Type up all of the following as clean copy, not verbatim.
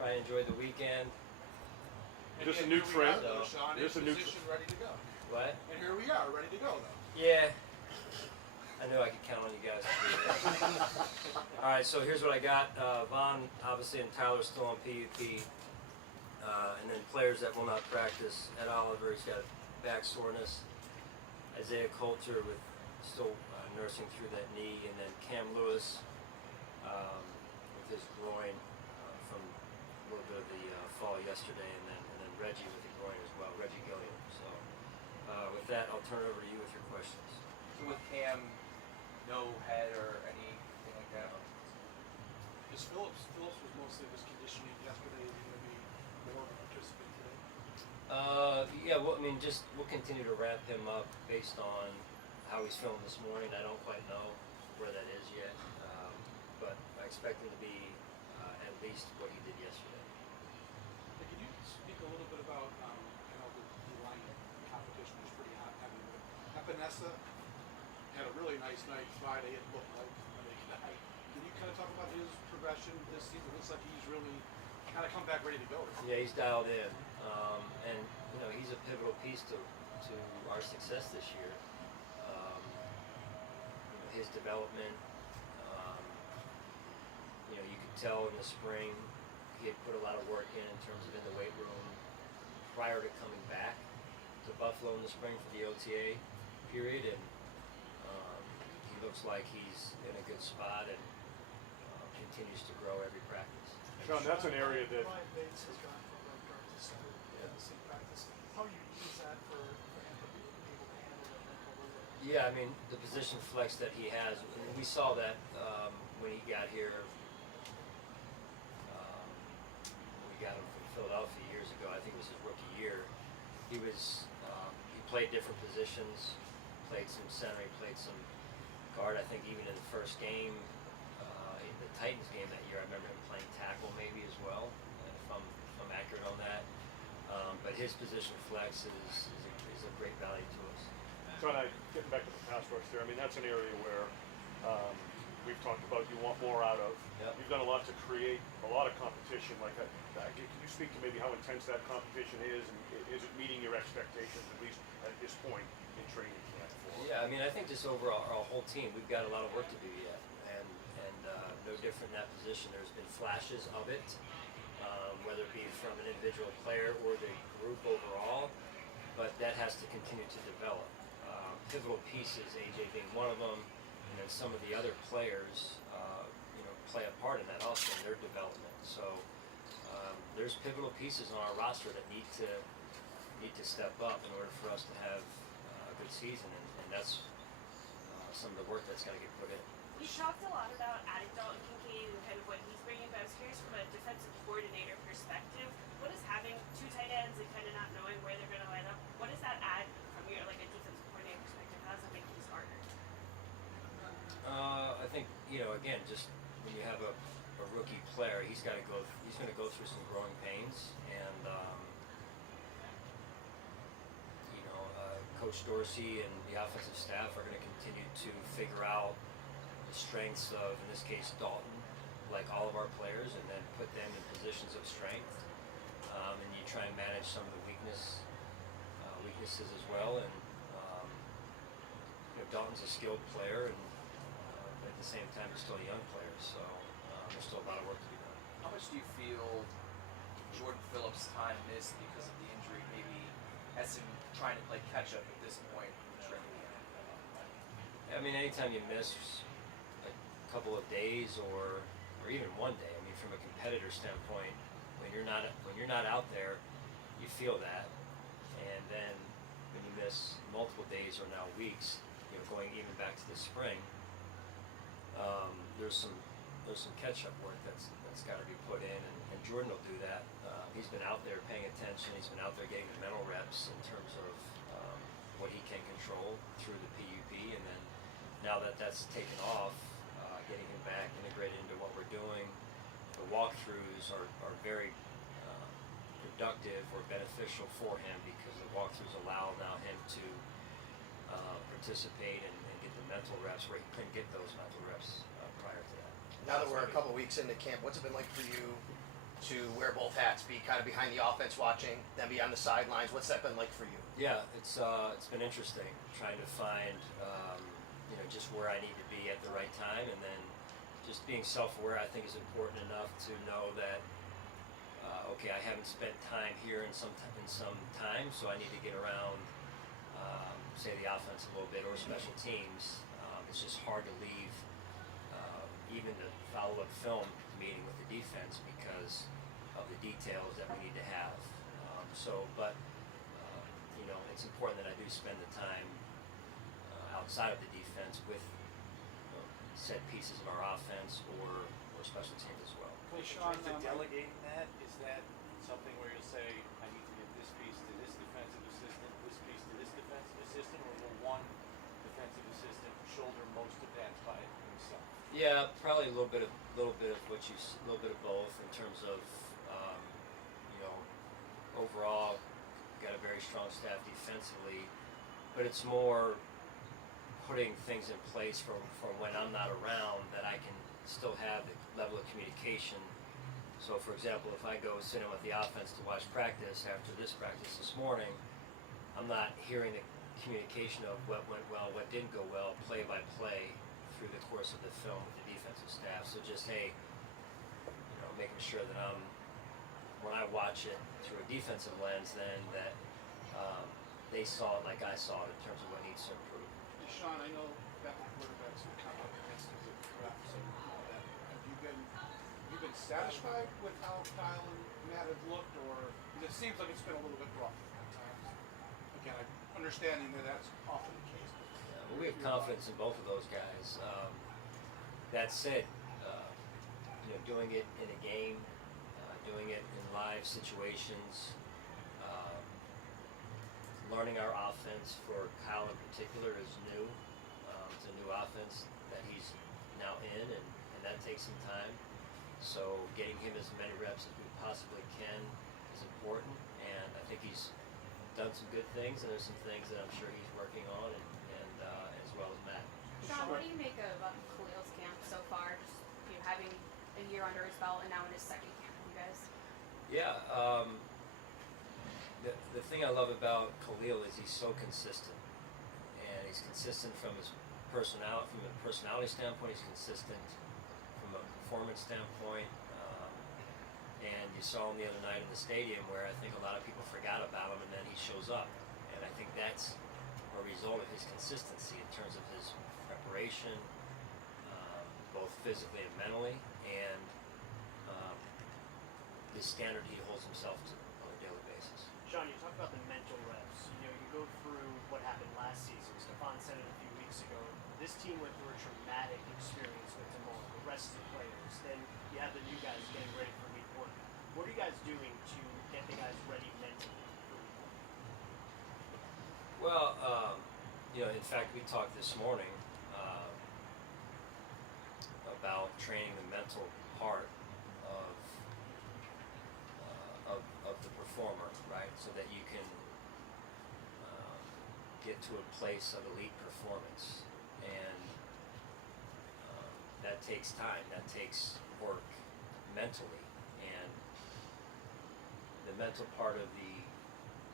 Probably enjoyed the weekend. Just a new trend. Though, Sean, Just in a new position, ready to go. What? And here we are, ready to go, though. Yeah. I knew I could count on you guys to do that. All right, so here's what I got. Vaughn, obviously, and Tyler still on PUP. And then players that will not practice. Ed Oliver, he's got back soreness. Isaiah Coulter with still nursing through that knee. And then Cam Lewis with his groin from a little bit of the fall yesterday. And then Reggie with the groin as well, Reggie Gilliam. So with that, I'll turn it over to you with your questions. So with Cam, no head or anything like that? Because Phillips was mostly just conditioning yesterday. Is he going to be more of a participant today? Yeah, well, I mean, we'll continue to ramp him up based on how he's feeling this morning. I don't quite know where that is yet, but I expect him to be at least what he did yesterday. Hey, can you speak a little bit about, I know the line competition was pretty hot heavy, but Epinesa had a really nice night Friday, it looked like. Can you kind of talk about his progression this season? It looks like he's really kind of come back ready to go. Yeah, he's dialed in, and he's a pivotal piece to our success this year. His development, you could tell in the spring he had put a lot of work in terms of in the weight room prior to coming back to Buffalo in the spring for the OTA period, and he looks like he's in a good spot and continues to grow every practice. Sean, that's an area that Ryan Bates has gone from right guard to center in the same practice. How unique is that for him to be able to handle that mental load? Yeah, I mean, the position flex that he has, and we saw that when he got here. We got him from Philadelphia years ago. I think it was his rookie year. He played different positions, played some center, he played some guard. I think even in the first game, in the Titans game that year, I remember him playing tackle maybe as well, if I'm accurate on that. But his position flex is a great value to us. John, getting back to the pass rush there, I mean, that's an area where we've talked about you want more out of. Yep. You've done a lot to create a lot of competition. Can you speak to maybe how intense that competition is, and is it meeting your expectations, at least at this point in training camp? Yeah, I mean, I think just overall, our whole team, we've got a lot of work to do yet, and no different in that position. There's been flashes of it, whether it be from an individual player or the group overall, but that has to continue to develop. Pivotal pieces, AJ being one of them, and then some of the other players, play a part in that also in their development. So there's pivotal pieces on our roster that need to step up in order for us to have a good season, and that's some of the work that's got to get put in. You talked a lot about adding Dalton Kincaid and kind of what he's bringing, but I was curious from a defensive coordinator perspective, what is having two tight ends and kind of not knowing where they're going to line up, what does that add from your, like a defensive coordinator perspective? How does that make things harder? I think, again, just when you have a rookie player, he's going to go through some growing pains, and Coach Dorsey and the offensive staff are going to continue to figure out the strengths of, in this case, Dalton, like all of our players, and then put them in positions of strength. And you try and manage some of the weaknesses as well. And Dalton's a skilled player, and at the same time, he's still a young player. So there's still a lot of work to be done. How much do you feel Jordan Phillips' time missed because of the injury maybe has him trying to play catch up at this point in training? I mean, anytime you miss a couple of days or even one day, I mean, from a competitor standpoint, when you're not out there, you feel that, and then when you miss multiple days or now weeks, going even back to the spring, there's some catch-up work that's got to be put in, and Jordan will do that. He's been out there paying attention. He's been out there getting the mental reps in terms of what he can control through the PUP, and then now that that's taken off, getting him back integrated into what we're doing. The walkthroughs are very productive or beneficial for him, because the walkthroughs allow now him to participate and get the mental reps where he couldn't get those mental reps prior to that. Now that we're a couple weeks into camp, what's it been like for you to wear both hats, be kind of behind the offense watching, then be on the sidelines. What's that been like for you? Yeah, it's been interesting trying to find just where I need to be at the right time, and then just being self-aware. I think is important enough to know that okay, I haven't spent time here in some time, so I need to get around say the offense a little bit or special teams. It's just hard to leave even the follow-up film meeting with the defense because of the details that we need to have. But it's important that I do spend the time outside of the defense with set pieces of our offense or special teams as well. Hey, In Sean, terms of delegating that, is that something where you'll say, I need to give this piece to this defensive assistant, this piece to this defensive assistant, or will one defensive assistant shoulder most of that by himself? Yeah, probably a little bit of both in terms of overall got a very strong staff defensively, but it's more putting things in place for when I'm not around that I can still have the level of communication. So for example, if I go sit in with the offense to watch practice after this practice this morning, I'm not hearing the communication of what went well, what didn't go well, play by play through the course of the film with the defensive staff. So just making sure that when I watch it through a defensive lens, then that they saw it like I saw it in terms of what needs to improve. Hey, Sean, I know backup quarterbacks are kind of up against the refs and all that. Have you been satisfied with how Kyle and Matt have looked, or because it seems like it's been a little bit rough at times? Again, understanding that that's often the case. But Well, we have confidence in both of those guys. That said, doing it in a game, doing it in live situations, learning our offense for Kyle in particular is new. It's a new offense that he's now in, and that takes some time. So getting him as many reps as we possibly can is important, and I think he's done some good things, and there's some things that I'm sure he's working on, and as well as Matt. Sean, what do you make of Khalil's camp so far? Just having a year under his belt and now in his second camp with you guys. Yeah, the thing I love about Khalil is he's so consistent, and he's consistent from his personality standpoint. He's consistent from a performance standpoint, and you saw him the other night in the stadium where I think a lot of people forgot about him, and then he shows up, and I think that's a result of his consistency in terms of his preparation, both physically and mentally, and the standard he holds himself to on a daily basis. Sean, you talk about the mental reps. You go through what happened last season. Stephon said it a few weeks ago. This team went through a traumatic experience with Jamal, the rest of the players. Then you have the new guys getting ready for week one. What are you guys doing to get the guys ready mentally for week one? Well, in fact, we talked this morning about training the mental part of the performer, right? So that you can get to a place of elite performance, and that takes time. That takes work mentally, and the mental part of the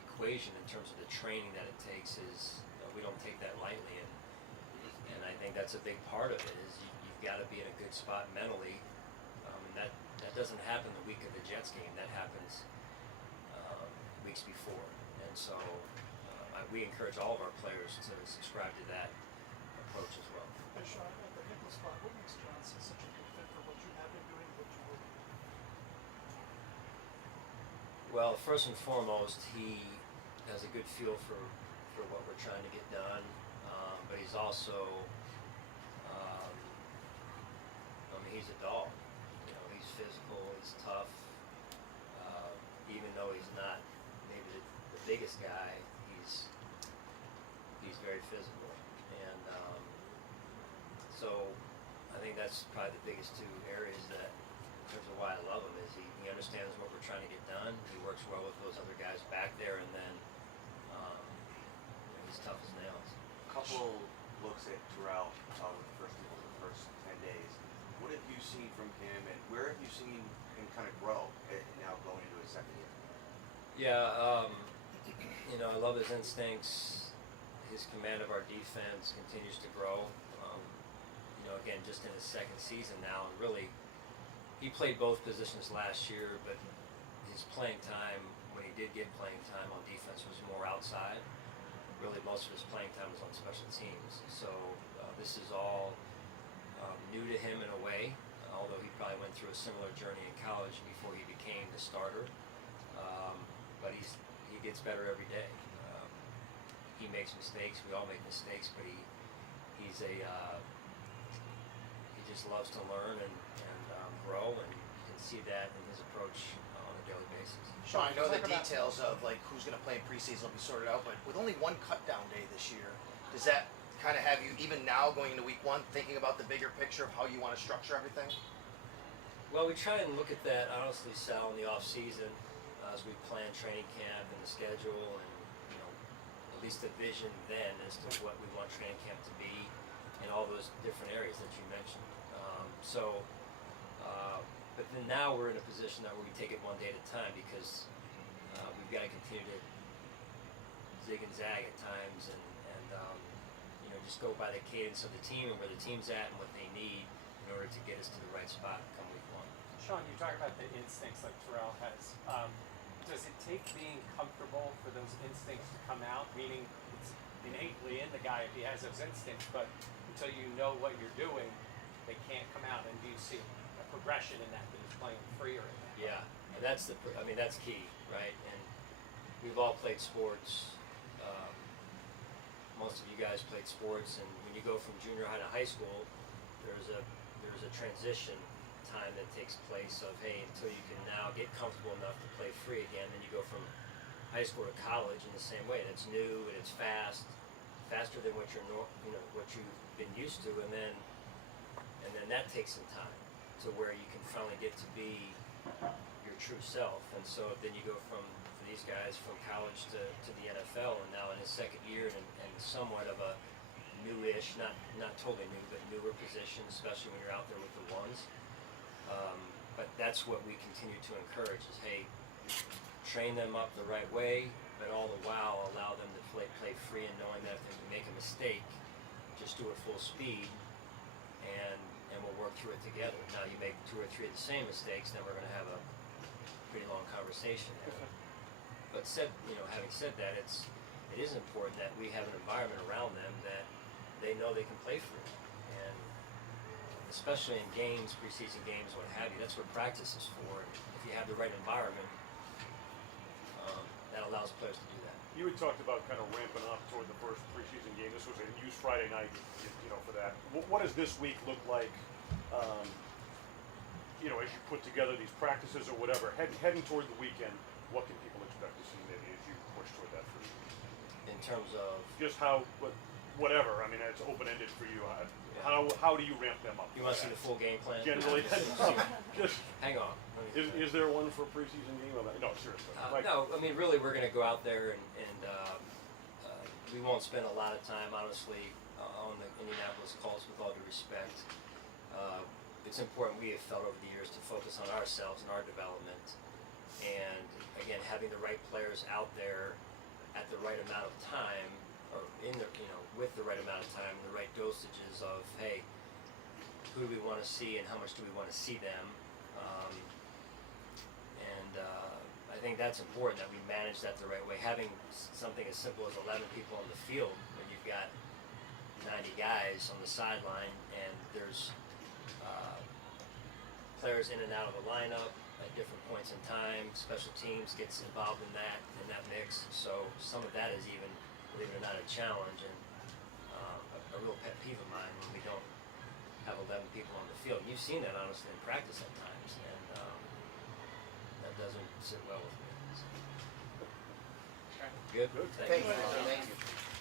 equation in terms of the training that it takes is we don't take that lightly, and I think that's a big part of it. Is you've got to be in a good spot mentally, and that doesn't happen the week of the Jets game. That happens weeks before, and so we encourage all of our players to subscribe to that approach as well. Hey, Sean, at the nickel spot, what makes Johnson such a good fit for what you have been doing and what you will be doing? Well, first and foremost, he has a good feel for what we're trying to get done, but he's also, he's a dog. He's physical, he's tough. Even though he's not maybe the biggest guy, he's very physical, and so I think that's probably the biggest two areas that, in terms of why I love him, is he understands what we're trying to get done. He works well with those other guys back there, and then he's tough as nails. A couple looks at Terrell with the first 10 days. What have you seen from him, and where have you seen him kind of grow? Now, Yeah, you know, I love his instincts. His command of our defense continues to grow. You know, again, just in his second season now, and really, he played both positions last year, but his playing time, when he did get playing time on defense, was more outside. Really, most of his playing time was on special teams. So this is all new to him in a way, although he probably went through a similar journey in college before he became the starter. But he gets better every day. He makes mistakes. We all make mistakes, but he just loves to learn and grow, and you can see that in his approach on a daily basis. Sean, I know the Talk about- details of like who's going to play in preseason will be sorted out, but with only one cut down day this year, does that kind of have you even now going into week one thinking about the bigger picture of how you want to structure everything? Well, we try and look at that honestly, Sal, in the off season as we plan training camp and the schedule, and you know, at least a vision then as to what we want training camp to be in all those different areas that you mentioned. But then now we're in a position that where we take it one day at a time, because we've got to continue to zig and zag at times, and you know, just go by the cadence of the team and where the team's at and what they need in order to get us to the right spot come week one. Sean, you talk about the instincts like Terrell has. Does it take being comfortable for those instincts to come out? Meaning it's innately in the guy if he has those instincts, but until you know what you're doing, they can't come out. And do you see a progression in that he's playing freer in that? Yeah, and that's that's key, right? And we've all played sports. Most of you guys played sports, and when you go from junior high to high school, there's a transition time that takes place of, hey, until you can now get comfortable enough to play free again. Then you go from high school to college in the same way. That's new and it's faster than what what you've been used to, and then that takes some time to where you can finally get to be your true self. And so then you go from, for these guys, from college to the NFL, and now in his second year and somewhat of a newish, not totally new, but newer position, especially when you're out there with the ones. But that's what we continue to encourage is, hey, train them up the right way, but all the while allow them to play free, and knowing that if they make a mistake, just do it full speed, and we'll work through it together. Now you make 2 or 3 of the same mistakes, then we're going to have a pretty long conversation there. But having said that, it is important that we have an environment around them that they know they can play free, and especially in games, preseason games, what have you. That's what practice is for. And if you have the right environment, that allows players to do that. You had talked about kind of ramping up toward the first preseason game. This was a used Friday night, for that. What does this week look like, as you put together these practices or whatever, heading toward the weekend? What can people expect to see maybe as you push toward that first week? In terms of Just whatever. I mean, it's open-ended for you. How do you ramp them up? you want to see the full game plan? Generally, just Hang on. is there one for a preseason game? No, seriously. No, I mean, really, we're going to go out there and we won't spend a lot of time, honestly, on the Indianapolis Colts, with all due respect. It's important, we have felt over the years, to focus on ourselves and our development. And again, having the right players out there at the right amount of time, or with the right amount of time, and the right dosages of, hey, who do we want to see and how much do we want to see them? I think that's important, that we manage that the right way. Having something as simple as 11 people on the field when you've got 90 guys on the sideline, and there's players in and out of the lineup at different points in time. Special teams gets involved in that mix. So some of that is even, believe it or not, a challenge and a real pet peeve of mine when we don't have 11 people on the field. You've seen that honestly in practice at times, and that doesn't sit well with me. So. Good. Good. Thank you. Thank you.